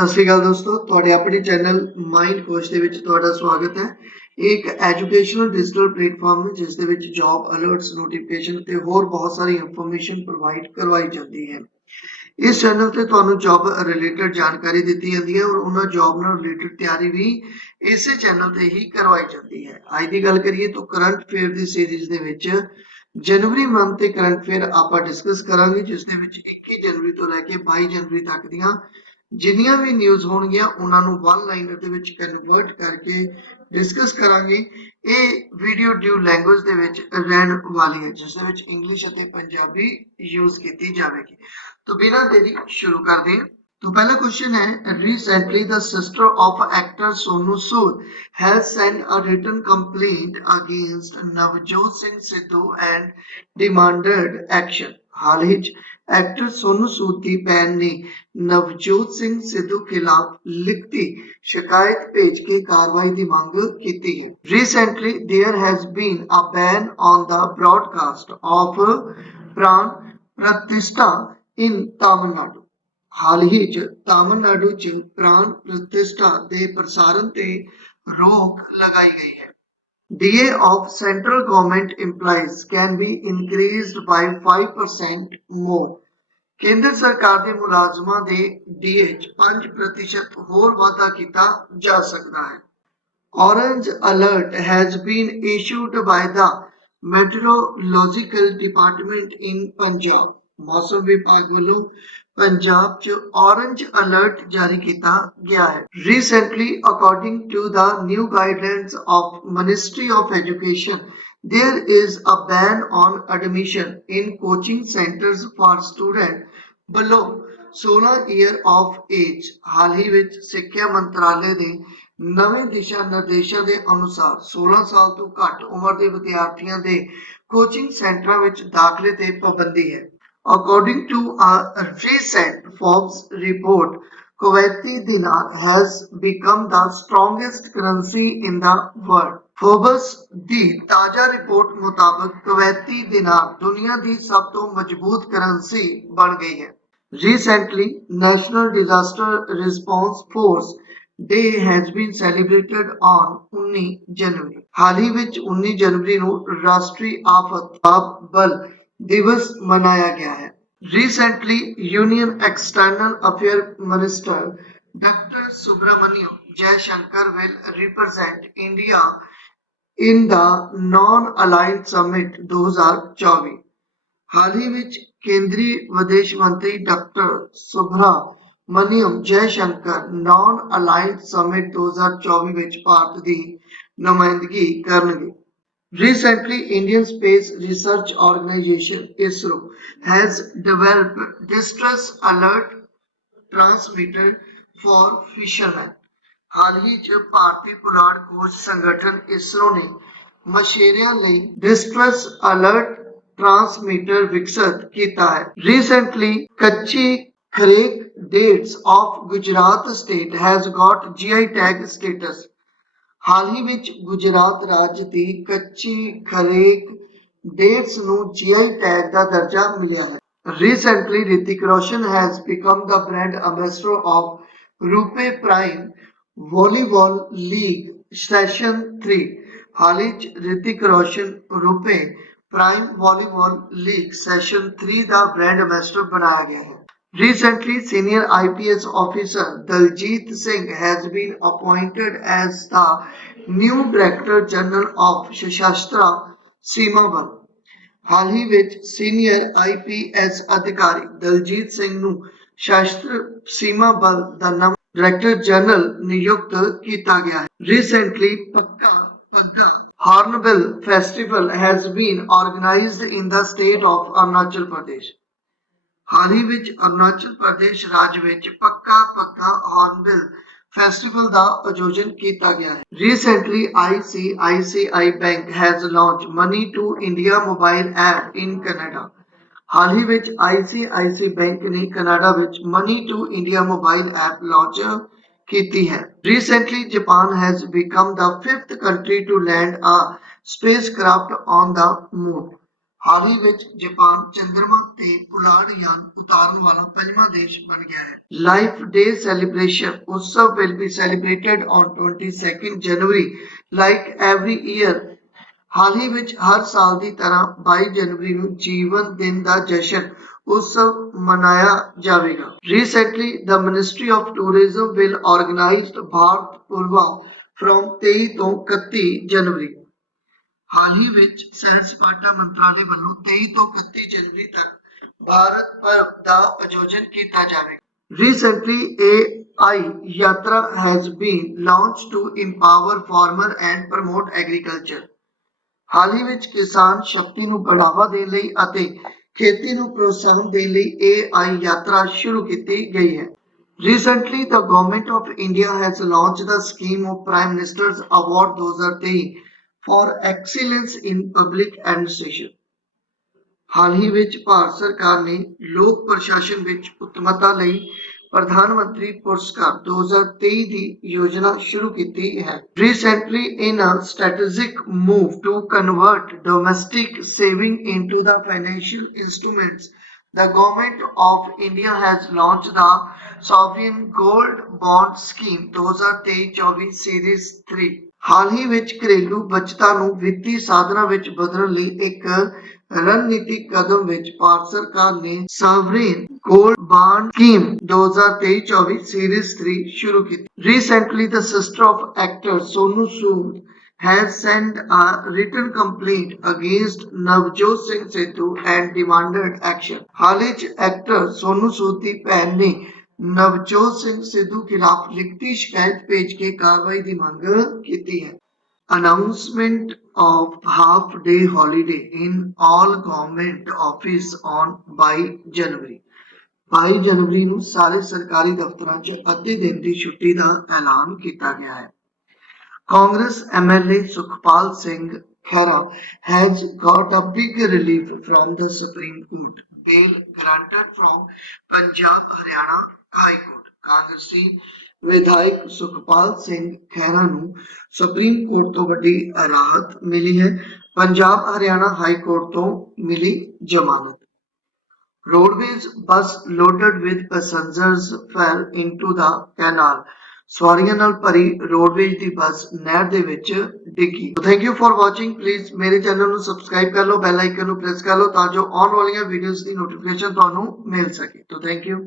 ਸਤਿ ਸ਼੍ਰੀ ਅਕਾਲ ਦੋਸਤੋ, ਤੁਹਾਡੇ ਆਪਣੇ ਚੈਨਲ ਮਾਈਂਡ ਕੋਚ ਦੇ ਵਿੱਚ ਤੁਹਾਡਾ ਸਵਾਗਤ ਹੈ। ਇਹ ਇੱਕ ਐਜੂਕੇਸ਼ਨਲ ਡਿਜੀਟਲ ਪਲੇਟਫਾਰਮ ਹੈ, ਜਿਸ ਦੇ ਵਿੱਚ ਜੌਬ ਅਲਰਟਸ ਨੋਟੀਫਿਕੇਸ਼ਨ ਤੇ ਹੋਰ ਬਹੁਤ ਸਾਰੀ ਇਨਫੋਰਮੇਸ਼ਨ ਪ੍ਰੋਵਾਈਡ ਕਰਵਾਈ ਜਾਂਦੀ ਹੈ। ਇਸ ਚੈਨਲ ਤੇ ਤੁਹਾਨੂੰ ਜੌਬ ਰਿਲੇਟਡ ਜਾਣਕਾਰੀ ਦਿੱਤੀ ਜਾਂਦੀ ਹੈ ਔਰ ਉਹਨਾਂ ਜੌਬ ਨਾਲ ਰਿਲੇਟਡ ਤਿਆਰੀ ਵੀ ਇਸੇ ਚੈਨਲ ਤੇ ਹੀ ਕਰਵਾਈ ਜਾਂਦੀ ਹੈ। ਅੱਜ ਦੀ ਗੱਲ ਕਰੀਏ ਤਾਂ ਕਰੰਟ ਅਫੇਅਰ ਦੀ ਸੀਰੀਜ਼ ਦੇ ਵਿੱਚ ਜਨਵਰੀ ਮੰਥ ਤੇ ਕਰੰਟ ਅਫੇਅਰ ਆਪਾਂ ਡਿਸਕਸ ਕਰਾਂਗੇ, ਜਿਸ ਦੇ ਵਿੱਚ 21 ਜਨਵਰੀ ਤੋਂ ਲੈ ਕੇ 22 ਜਨਵਰੀ ਤੱਕ ਦੀਆਂ ਜਿੰਨੀਆਂ ਵੀ ਨਿਊਜ਼ ਹੋਣਗੀਆਂ ਉਹਨਾਂ ਨੂੰ ਵਨ ਲਾਈਨਰ ਦੇ ਵਿੱਚ ਕਨਵਰਟ ਕਰਕੇ ਡਿਸਕਸ ਕਰਾਂਗੇ ਇਹ ਵੀਡੀਓ ਡਿਊ ਲੈਂਗੁਏਜ ਦੇ ਵਿੱਚ ਰਹਿਣ ਵਾਲੀ ਹੈ ਜਿਸ ਦੇ ਵਿੱਚ ਇੰਗਲਿਸ਼ ਅਤੇ ਪੰਜਾਬੀ ਯੂਜ਼ ਕੀਤੀ ਜਾਵੇਗੀ तो बिना देरी शुरू कर दें तो पहला क्वेश्चन है recently the sister of actor Sonu Sood has sent a written complaint against Navjot Singh Sidhu and demanded action ਹਾਲ ਹੀ ਚ ਐਕਟਰ ਸੋਨੂ ਸੂਦ ਦੀ ਭੈਣ ਨੇ ਨਵਜੋਤ ਸਿੰਘ ਸਿੱਧੂ ਖਿਲਾਫ ਲਿਖਤੀ ਸ਼ਿਕਾਇਤ ਭੇਜ ਕੇ ਕਾਰਵਾਈ ਦੀ ਮੰਗ ਕੀਤੀ ਹੈ recently there has been a ban on the broadcast of प्राण प्रतिष्ठा in ਤਾਮਿਲਨਾਡੂ ਹਾਲ ਹੀ ਚ ਤਾਮਿਲਨਾਡੂ ਚ ਪ੍ਰਾਣ ਪ੍ਰਤਿਸ਼ਠਾ ਦੇ ਪ੍ਰਸਾਰਣ ਤੇ ਰੋਕ ਲਗਾਈ ਗਈ ਹੈ DA of central government employees can be increased by 5% more ਕੇਂਦਰ ਸਰਕਾਰ ਦੇ ਮੁਲਾਜ਼ਮਾਂ ਦੇ DA ਚ 5% ਹੋਰ ਵਾਧਾ ਕੀਤਾ ਜਾ ਸਕਦਾ ਹੈ Orange alert has been issued by the Meteorological Department in Punjab. ਮੌਸਮ ਵਿਭਾਗ ਵੱਲੋਂ ਪੰਜਾਬ 'ਚ orange alert ਜਾਰੀ ਕੀਤਾ ਗਿਆ ਹੈ recently according to the new guidelines of ministry of education there is a ban on admission in coaching centers for students below 16 year of age ਹਾਲ ਹੀ ਵਿੱਚ ਸਿੱਖਿਆ ਮੰਤਰਾਲੇ ਦੇ ਨਵੇਂ ਦਿਸ਼ਾ ਨਿਰਦੇਸ਼ਾਂ ਦੇ ਅਨੁਸਾਰ 16 ਸਾਲ ਤੋਂ ਘੱਟ ਉਮਰ ਦੇ ਵਿਦਿਆਰਥੀਆਂ ਦੇ ਕੋਚਿੰਗ ਸੈਂਟਰਾਂ ਵਿੱਚ ਦਾਖਲੇ ਤੇ ਪਾਬੰਦੀ ਹੈ According to a recent Forbes report, Kuwaiti dinar has become the strongest currency in the world. ਫੋਬਸ ਦੀ ਤਾਜ਼ਾ ਰਿਪੋਰਟ ਮੁਤਾਬਕ ਕੁਵੈਤੀ ਦਿਨਾਰ ਦੁਨੀਆ ਦੀ ਸਭ ਤੋਂ ਮਜ਼ਬੂਤ ਕਰੰਸੀ ਬਣ ਗਈ ਹੈ recently national disaster response force day has been celebrated on 19 January ਹਾਲ ਹੀ ਵਿੱਚ 19 ਜਨਵਰੀ ਨੂੰ ਰਾਸ਼ਟਰੀ ਆਫਤ ਬਲ ਦਿਵਸ ਮਨਾਇਆ ਗਿਆ ਹੈ Recently, Union External Affairs Minister Dr. Subramaniam Jaishankar will represent India in the Non-Aligned Summit 2024 ਹਾਲ ਹੀ ਵਿੱਚ ਕੇਂਦਰੀ ਵਿਦੇਸ਼ ਮੰਤਰੀ doctor Subrahmanyam Jaishankar non aligned summit 2024 ਵਿੱਚ ਭਾਰਤ ਦੀ ਨੁਮਾਇੰਦਗੀ ਕਰਨਗੇ Recently, Indian Space Research Organization ISRO has developed distress alert transmitter for fishermen. ਹਾਲ ਹੀ ਚ ਭਾਰਤੀ ਪੁਲਾੜ ਖੋਜ ਸੰਗਠਨ ਇਸਰੋ ਨੇ ਮਛੇਰਿਆਂ ਲਈ ਡਿਸਟ੍ਰੈਸ ਅਲਰਟ ਟਰਾਂਸਮਿਟਰ ਵਿਕਸਿਤ ਕੀਤਾ ਹੈ ਰੀਸੈਂਟਲੀ ਕੱਚੀ ਖਰੇਕ dates of Gujarat state has got GI tag status ਹਾਲ ਹੀ ਵਿੱਚ ਗੁਜਰਾਤ ਰਾਜ ਦੀ ਕੱਚੀ ਖਰੇਕ ਡੇਟਸ ਨੂੰ GI ਟੈਗ ਦਾ ਦਰਜਾ ਮਿਲਿਆ ਹੈ Recently, Ritik Roshan has become the brand ambassador of Rupe Prime Volleyball League Session 3. ਹਾਲ ਹੀ 'ਚ Hrithik Roshan RuPay prime volleyball league session 3 ਦਾ ਬ੍ਰਾਂਡ ਐਮਬੈਸਡਰ ਬਣਾਇਆ ਗਿਆ ਹੈ Recently, senior IPS officer Daljit Singh has been appointed as the new Director General of Shastra Seema Bal. ਹਾਲ ਹੀ ਵਿੱਚ senior IPS ਅਧਿਕਾਰੀ ਦਲਜੀਤ ਸਿੰਘ ਨੂੰ ਸ਼ਸਤਰ ਸੀਮਾ ਬਲ ਦਾ ਨਵਾਂ ਡਾਇਰੈਕਟਰ ਜਨਰਲ ਨਿਯੁਕਤ ਕੀਤਾ ਗਿਆ ਹੈ recently Pakke Paga hornbill festival has been organized in the state of Arunachal Pradesh ਹਾਲ ਹੀ ਵਿੱਚ ਅਰੁਣਾਚਲ ਪ੍ਰਦੇਸ਼ ਰਾਜ ਵਿੱਚ ਪੱਕਾ ਪੱਕਾ ਹੌਰਨਬਿਲ ਫੈਸਟੀਵਲ ਦਾ ਆਯੋਜਨ ਕੀਤਾ ਗਿਆ ਹੈ recently ICICI bank has launch money to India mobile app in Canada ਹਾਲ ਹੀ ਵਿੱਚ ICICI ਬੈਂਕ ਨੇ ਕੈਨੇਡਾ ਵਿੱਚ money to India mobile app launch ਕੀਤੀ ਹੈ recently Japan has become the 5th country to land a spacecraft on the moon ਹਾਲ ਹੀ ਵਿੱਚ Japan ਚੰਦਰਮਾ ਤੇ ਪੁਲਾੜ ਯਾਨ ਉਤਾਰਨ ਵਾਲਾ ਪੰਜਵਾਂ ਦੇਸ਼ ਬਣ ਗਿਆ ਹੈ। ਲਾਈਫ ਡੇ ਸੈਲੀਬ੍ਰੇਸ਼ਨ ਉਤਸਵ will be celebrated on 22nd January, like every year ਹਾਲ ਹੀ ਵਿੱਚ ਹਰ ਸਾਲ ਦੀ ਤਰ੍ਹਾਂ 22 ਜਨਵਰੀ ਨੂੰ ਜੀਵਨ ਦਿਨ ਦਾ ਜਸ਼ਨ ਉਤਸਵ ਮਨਾਇਆ ਜਾਵੇਗਾ। Recently the ministry of tourism will organize Bharat Parva from 23 ਤੋਂ 31 ਜਨਵਰੀ ਹਾਲ ਹੀ ਵਿੱਚ ਸੈਰ ਸਪਾਟਾ ਮੰਤਰਾਲੇ ਵੱਲੋਂ 23 ਤੋਂ 31 ਜਨਵਰੀ ਤੱਕ ਭਾਰਤ ਪਰਵ ਦਾ ਆਯੋਜਨ ਕੀਤਾ ਜਾਵੇਗਾ recently AI Yatra has been launched to empower farmer and promote agriculture ਹਾਲ ਹੀ ਵਿੱਚ ਕਿਸਾਨ ਸ਼ਕਤੀ ਨੂੰ ਬੜਾਵਾ ਦੇਣ ਲਈ ਅਤੇ ਖੇਤੀ ਨੂੰ ਪ੍ਰੋਤਸਾਹਨ ਦੇਣ ਲਈ ਏਆਈ ਯਾਤਰਾ ਸ਼ੁਰੂ ਕੀਤੀ ਗਈ ਹੈ Recently, the Government of India has launched the scheme of Prime Minister's Award 2023 for Excellence in Public Administration. ਹਾਲ ਹੀ ਵਿੱਚ ਭਾਰਤ ਸਰਕਾਰ ਨੇ ਲੋਕ ਪ੍ਰਸ਼ਾਸਨ ਵਿੱਚ ਉੱਤਮਤਾ ਲਈ ਪ੍ਰਧਾਨ ਮੰਤਰੀ ਪੁਰਸਕਾਰ 2023 ਦੀ ਯੋਜਨਾ ਸ਼ੁਰੂ ਕੀਤੀ ਹੈ recently in a strategic move to convert domestic saving into the financial instruments the government of india has launched the sovereign gold bond scheme 2023-24 series 3 ਹਾਲ ਹੀ ਵਿੱਚ ਘਰੇਲੂ ਬਚਤਾਂ ਨੂੰ ਵਿੱਤੀ ਸਾਧਨਾਂ ਵਿੱਚ ਬਦਲਣ ਲਈ ਇੱਕ ਰਣਨੀਤਿਕ ਕਦਮ ਵਿੱਚ ਭਾਰਤ ਸਰਕਾਰ ਨੇ sovereign gold bond scheme 2023-24 series 3 ਸ਼ੁਰੂ ਕੀਤੀ recently the sister of actor Sonu Sood has sent a written complaint against Navjot Singh Sidhu and demanded action. ਹਾਲੇ ਚ ਐਕਟਰ ਸੋਨੂ ਸੂਦ ਦੀ ਭੈਣ ਨੇ ਨਵਜੋਤ ਸਿੰਘ ਸਿੱਧੂ ਖਿਲਾਫ ਲਿਖਤੀ ਸ਼ਿਕਾਇਤ ਭੇਜ ਕੇ ਕਾਰਵਾਈ ਦੀ ਮੰਗ ਕੀਤੀ ਹੈ announcement of half day holiday in all government office on 22 January 22 ਜਨਵਰੀ ਨੂੰ ਸਾਰੇ ਸਰਕਾਰੀ ਦਫ਼ਤਰਾਂ 'ਚ ਅੱਧੇ ਦਿਨ ਦੀ ਛੁੱਟੀ ਦਾ ਐਲਾਨ ਕੀਤਾ ਗਿਆ ਹੈ Congress MLA Sukhpal Singh Khera has got a big relief from the Supreme Court. Bail granted from Punjab Haryana High ਕਾਂਗਰਸੀ ਵਿਧਾਇਕ ਸੁਖਪਾਲ ਸਿੰਘ ਖਹਿਰਾ ਨੂੰ ਸੁਪਰੀਮ ਕੋਰਟ ਤੋਂ ਵੱਡੀ ਰਾਹਤ ਮਿਲੀ ਹੈ। ਪੰਜਾਬ ਹਰਿਆਣਾ ਹਾਈ ਕੋਰਟ ਤੋਂ ਮਿਲੀ ਜ਼ਮਾਨਤ। Roadways bus loaded with passengers fell into the canal. ਸਵਾਰੀਆਂ ਨਾਲ ਭਰੀ ਰੋਡਵੇਜ ਦੀ ਬੱਸ ਨਹਿਰ ਦੇ ਵਿੱਚ ਡਿੱਗੀ। Thank you for watching please ਮੇਰੇ ਚੈਨਲ ਨੂੰ ਸਬਸਕ੍ਰਾਈਬ ਕਰ ਲਓ ਬੈਲ ਆਈਕਨ ਨੂੰ ਪ੍ਰੈਸ ਕਰ ਲਓ ਤਾਂ ਜੋ ਆਉਣ ਵਾਲੀਆਂ ਵੀਡੀਓਜ਼ ਦੀ ਨੋਟੀਫਿਕੇਸ਼ਨ ਤੁਹਾਨੂੰ ਮਿਲ ਸਕੇ। ਤੋ ਥੈਂਕ ਯੂ